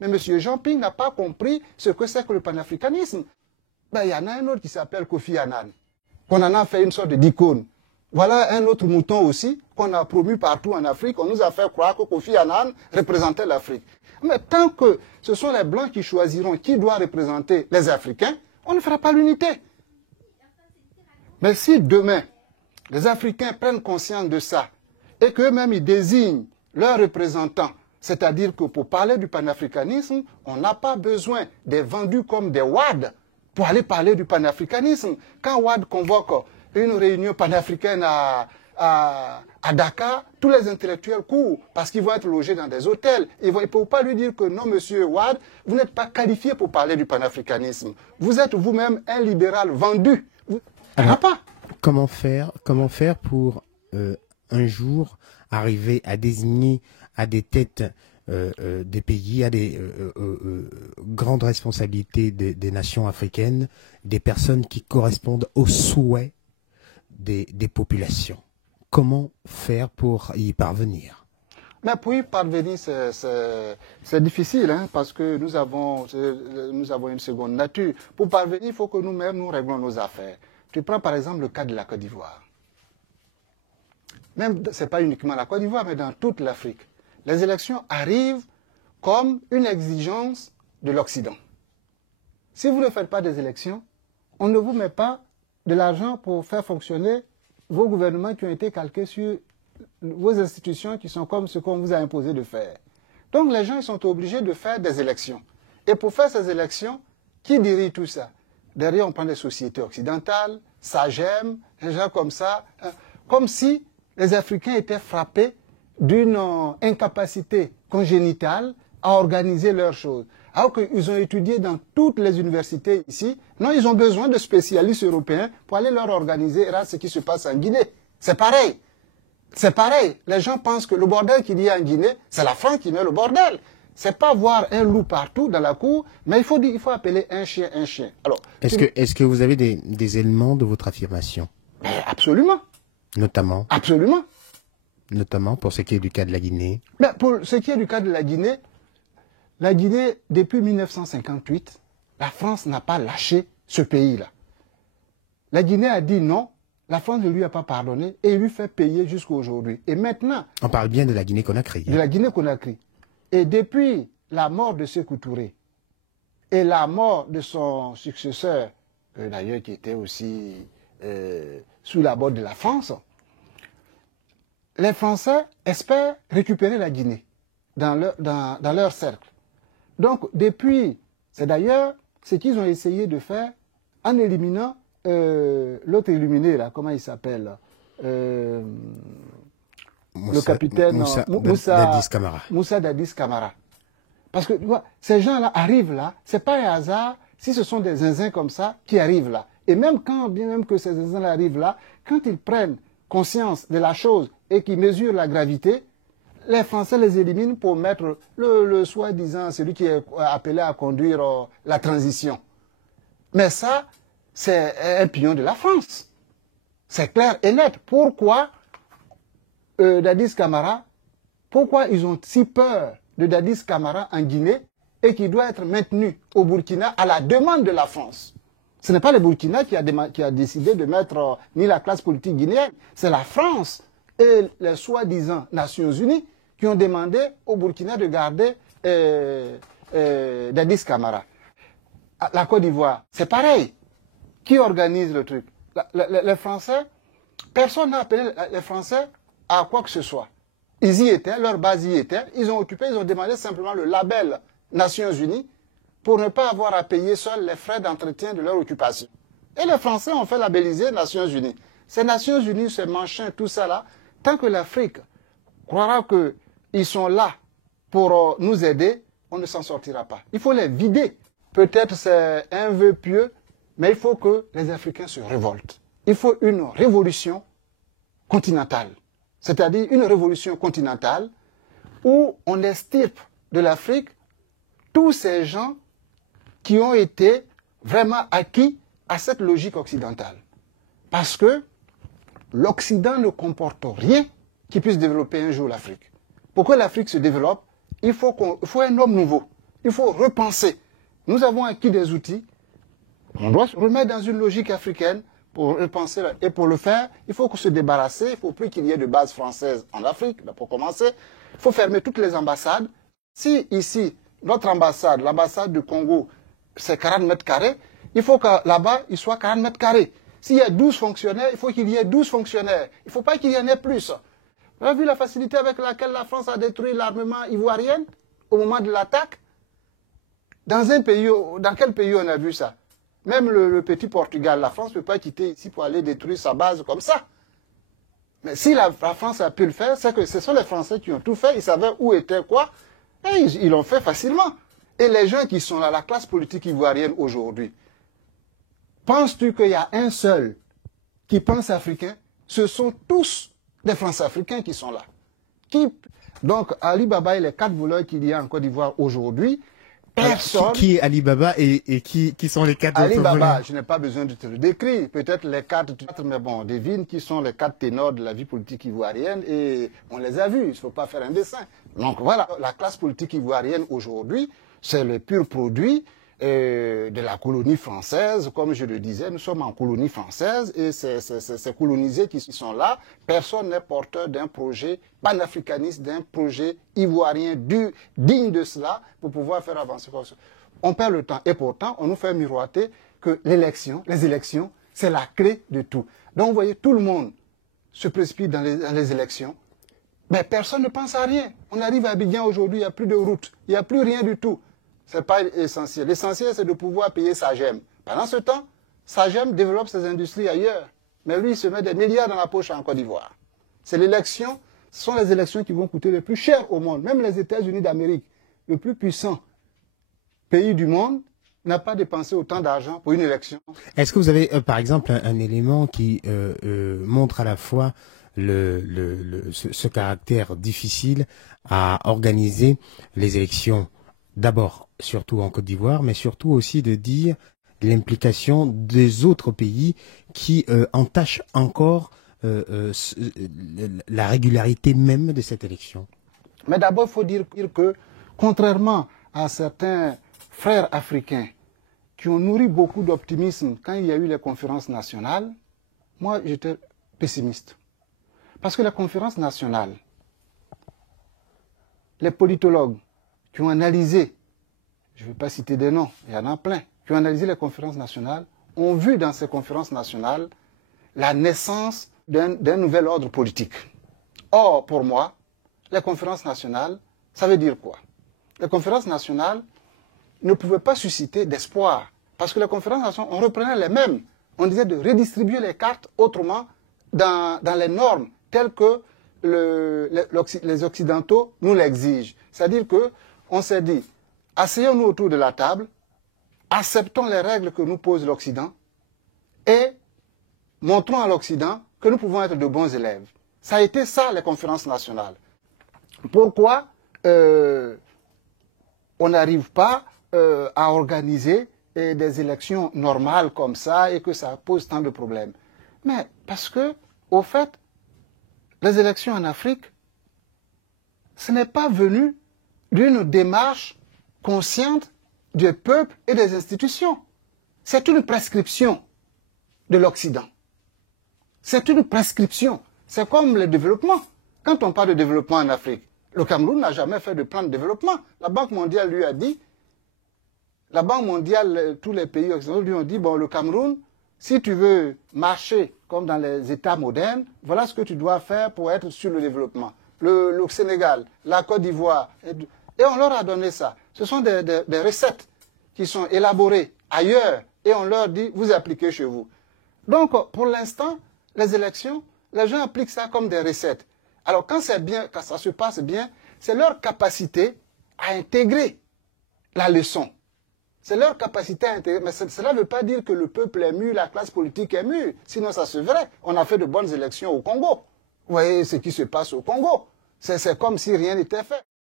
Mais M. Jinping n'a pas compris ce que c'est que le panafricanisme. Ben, il y en a un autre qui s'appelle Kofi Annan, qu'on en a fait une sorte d'icône. Voilà un autre mouton aussi qu'on a promu partout en Afrique. On nous a fait croire que Kofi Annan représentait l'Afrique. Mais tant que ce sont les Blancs qui choisiront qui doit représenter les Africains, on ne fera pas l'unité. Mais si demain, les Africains prennent conscience de ça et qu'eux-mêmes ils désignent leurs représentants, c'est-à-dire que pour parler du panafricanisme, on n'a pas besoin des vendus comme des WAD pour aller parler du panafricanisme. Quand WAD convoque une réunion panafricaine à Dakar, tous les intellectuels courent parce qu'ils vont être logés dans des hôtels. Ils ne peuvent pas lui dire que non, monsieur Wade, vous n'êtes pas qualifié pour parler du panafricanisme. Vous êtes vous-même un libéral vendu. Alors, pas. Comment faire pour un jour arriver à désigner à des têtes des pays, à des grandes responsabilités des nations africaines, des personnes qui correspondent aux souhaits des populations? Comment faire pour y parvenir? Mais pour y parvenir, c'est difficile, hein, parce que nous avons une seconde nature. Pour parvenir, il faut que nous-mêmes, nous réglons nos affaires. Tu prends par exemple le cas de la Côte d'Ivoire. Même, ce n'est pas uniquement la Côte d'Ivoire, mais dans toute l'Afrique. Les élections arrivent comme une exigence de l'Occident. Si vous ne faites pas des élections, on ne vous met pas de l'argent pour faire fonctionner vos gouvernements qui ont été calqués sur vos institutions qui sont comme ce qu'on vous a imposé de faire. Donc les gens ils sont obligés de faire des élections. Et pour faire ces élections, qui dirige tout ça? Derrière, on prend des sociétés occidentales, SAGEM, des gens comme ça, comme si les Africains étaient frappés d'une incapacité congénitale à organiser leurs choses. Alors qu'ils ont étudié dans toutes les universités ici, non, ils ont besoin de spécialistes européens pour aller leur organiser ce qui se passe en Guinée. C'est pareil. C'est pareil. Les gens pensent que le bordel qu'il y a en Guinée, c'est la France qui met le bordel. C'est pas voir un loup partout dans la cour, mais il faut appeler un chien un chien. Alors, est-ce que vous avez des éléments de votre affirmation? Absolument. Notamment? Absolument. Notamment pour ce qui est du cas de la Guinée? Mais pour ce qui est du cas de la Guinée, depuis 1958, la France n'a pas lâché ce pays-là. La Guinée a dit non, la France ne lui a pas pardonné et il lui fait payer jusqu'à aujourd'hui. Et maintenant... On parle bien de la Guinée-Conakry. De la Guinée-Conakry. Et depuis la mort de Sékou Touré et la mort de son successeur, d'ailleurs qui était aussi sous la botte de la France, les Français espèrent récupérer la Guinée dans leur cercle. Donc, depuis, c'est d'ailleurs ce qu'ils ont essayé de faire en éliminant l'autre illuminé, là, comment il s'appelle le capitaine Moussa Dadis Camara. Parce que tu vois, ces gens-là arrivent là, c'est pas un hasard si ce sont des zinzins comme ça qui arrivent là. Et même quand, bien même que ces zinzins-là arrivent là, quand ils prennent conscience de la chose et qu'ils mesurent la gravité, les Français les éliminent pour mettre le soi-disant, celui qui est appelé à conduire la transition. Mais ça, c'est un pion de la France. C'est clair et net. Pourquoi Dadis Camara, pourquoi ils ont si peur de Dadis Camara en Guinée et qui doit être maintenu au Burkina à la demande de la France? Ce n'est pas le Burkina qui a décidé de mettre ni la classe politique guinéenne, c'est la France et les soi-disant Nations Unies qui ont demandé au Burkina de garder Dadis Camara. La Côte d'Ivoire, c'est pareil. Qui organise le truc? Les Français, personne n'a appelé les Français à quoi que ce soit. Ils y étaient, leur base y était, ils ont demandé simplement le label Nations Unies pour ne pas avoir à payer seuls les frais d'entretien de leur occupation. Et les Français ont fait labelliser Nations Unies. Ces Nations Unies, ces machins, tout ça là, tant que l'Afrique croira qu'ils sont là pour nous aider, on ne s'en sortira pas. Il faut les vider. Peut-être c'est un vœu pieux, mais il faut que les Africains se révoltent. Il faut une révolution continentale. C'est-à-dire une révolution continentale où on extirpe de l'Afrique tous ces gens qui ont été vraiment acquis à cette logique occidentale. Parce que l'Occident ne comporte rien qui puisse développer un jour l'Afrique. Pour que l'Afrique se développe, il faut un homme nouveau. Il faut repenser. Nous avons acquis des outils. On doit se remettre dans une logique africaine pour repenser. Et pour le faire, il faut se débarrasser. Il ne faut plus qu'il y ait de base française en Afrique, pour commencer. Il faut fermer toutes les ambassades. Si ici, notre ambassade, l'ambassade du Congo, c'est 40 mètres carrés, il faut que là-bas, il soit 40 mètres carrés. S'il y a 12 fonctionnaires, il faut qu'il y ait 12 fonctionnaires. Il ne faut pas qu'il y en ait plus. Vous avez vu la facilité avec laquelle la France a détruit l'armement ivoirien au moment de l'attaque? Dans quel pays on a vu ça? Même le petit Portugal, la France ne peut pas quitter ici pour aller détruire sa base comme ça. Mais si la France a pu le faire, c'est que ce sont les Français qui ont tout fait. Ils savaient où était quoi. Et ils l'ont fait facilement. Et les gens qui sont là, la classe politique ivoirienne aujourd'hui, penses-tu qu'il y a un seul qui pense africain? Ce sont tous des France-Africains qui sont là. Donc, Ali Baba et les 4 voleurs qu'il y a en Côte d'Ivoire aujourd'hui, personne... Qui est Ali Baba et qui sont les 4 Ali Baba, voleurs? je n'ai pas besoin de te le décrire. Peut-être les 4, mais bon, devine qui sont les 4 ténors de la vie politique ivoirienne et on les a vus. Il ne faut pas faire un dessin. Donc voilà, la classe politique ivoirienne aujourd'hui, c'est le pur produit de la colonie française. Comme je le disais, nous sommes en colonie française et ces colonisés qui sont là, personne n'est porteur d'un projet panafricaniste, d'un projet ivoirien digne de cela pour pouvoir faire avancer. On perd le temps et pourtant on nous fait miroiter que les élections, c'est la clé de tout. Donc vous voyez, tout le monde se précipite dans les élections, mais personne ne pense à rien. On arrive à Abidjan aujourd'hui, il n'y a plus de route, il n'y a plus rien du tout. Ce n'est pas essentiel. L'essentiel, c'est de pouvoir payer Sagem. Pendant ce temps, Sagem développe ses industries ailleurs. Mais lui, il se met des milliards dans la poche en Côte d'Ivoire. C'est l'élection, ce sont les élections qui vont coûter le plus cher au monde. Même les États-Unis d'Amérique, le plus puissant pays du monde, n'a pas dépensé autant d'argent pour une élection. Est-ce que vous avez, par exemple, un élément qui montre à la fois ce caractère difficile à organiser les élections, d'abord, surtout en Côte d'Ivoire, mais surtout aussi de dire l'implication des autres pays qui entachent encore la régularité même de cette élection? Mais d'abord, il faut dire que, contrairement à certains frères africains qui ont nourri beaucoup d'optimisme quand il y a eu les conférences nationales, moi, j'étais pessimiste. Parce que les conférences nationales, les politologues qui ont analysé, je ne vais pas citer des noms, il y en a plein, qui ont analysé les conférences nationales, ont vu dans ces conférences nationales la naissance d'un nouvel ordre politique. Or, pour moi, les conférences nationales, ça veut dire quoi? Les conférences nationales ne pouvaient pas susciter d'espoir, parce que les conférences nationales, on reprenait les mêmes. On disait de redistribuer les cartes autrement dans les normes telles que les Occidentaux nous l'exigent. C'est-à-dire qu'on s'est dit, asseyons-nous autour de la table, acceptons les règles que nous pose l'Occident et montrons à l'Occident que nous pouvons être de bons élèves. Ça a été ça, les conférences nationales. Pourquoi on n'arrive pas à organiser des élections normales comme ça et que ça pose tant de problèmes? Mais parce que, au fait, les élections en Afrique, ce n'est pas venu d'une démarche consciente du peuple et des institutions. C'est une prescription de l'Occident. C'est une prescription. C'est comme le développement. Quand on parle de développement en Afrique, le Cameroun n'a jamais fait de plan de développement. La Banque mondiale lui a dit, la Banque mondiale, tous les pays occidentaux lui ont dit, bon, le Cameroun, si tu veux marcher comme dans les États modernes, voilà ce que tu dois faire pour être sur le développement. Le Sénégal, la Côte d'Ivoire, et on leur a donné ça. Ce sont des recettes qui sont élaborées ailleurs et on leur dit, vous appliquez chez vous. Donc, pour l'instant, les élections, les gens appliquent ça comme des recettes. Alors, quand c'est bien, quand ça se passe bien, c'est leur capacité à intégrer la leçon. C'est leur capacité à intégrer. Mais cela ne veut pas dire que le peuple est mûr, la classe politique est mûre. Sinon, ça se verrait. On a fait de bonnes élections au Congo. Vous voyez ce qui se passe au Congo. C'est comme si rien n'était fait.